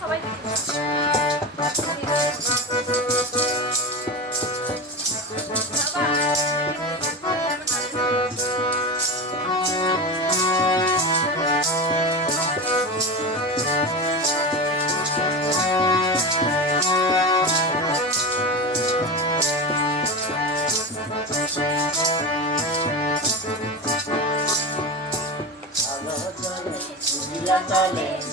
সবাই Thank you.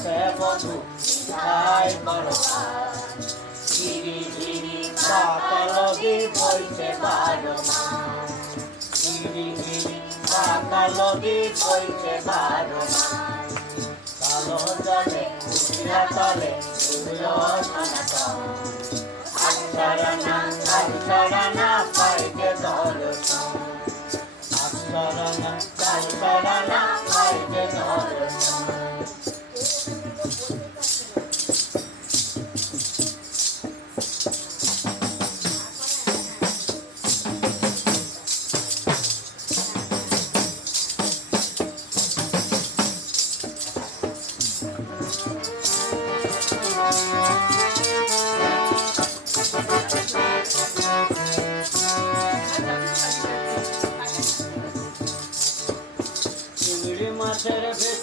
আছে বন্ধু তাই মানো চিনি চিনি পাতালগে বইতে পারো মা চিনি চিনি পাতালগে বইতে পারো মা কালো জলে কুচিরা তলে আচ্ছারানা আচ্ছারানা পাইকে দর্শন আচ্ছারানা আচ্ছারানা পাইকে দর্শন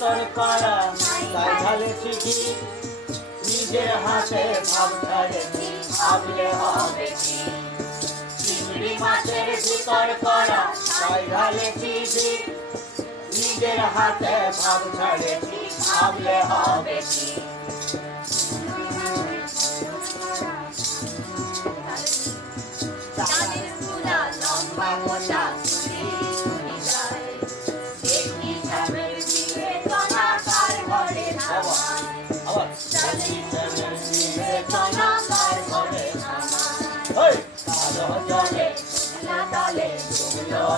অন্তর করা তাই ঢালে ঠিকই। নিজে হাতে ভাব ঢালে ভাবলে হবে কি? চিংড়ি মাছের ভিতর করা তাই ঢালে ঠিকই। নিজের হাতে ভাব ঝাড়ে ভাবলে হবে কি?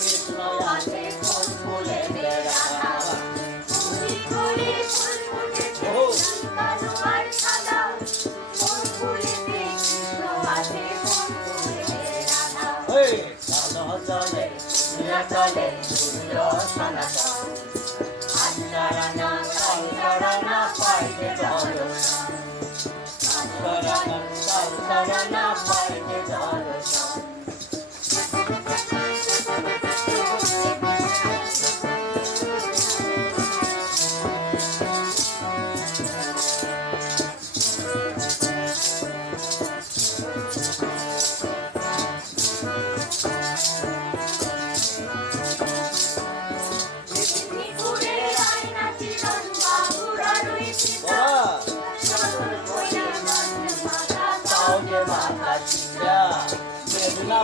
Hey, Shalom, Shalom, Shalom, Shalom, Shalom,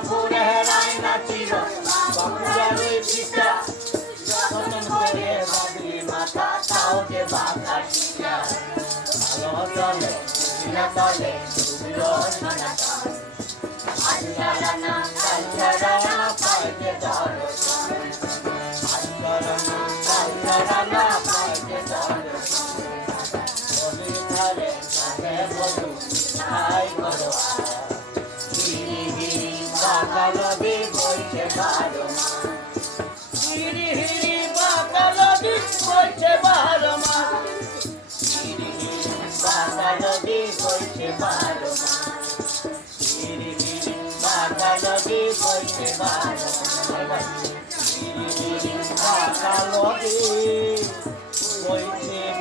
পুরে হেরাই নাচিল বাপুরা রই পিতা যতন করে বাবলি মাথা তাও যে বাধা শিকা আলো চলে সিনা চলে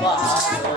Bye.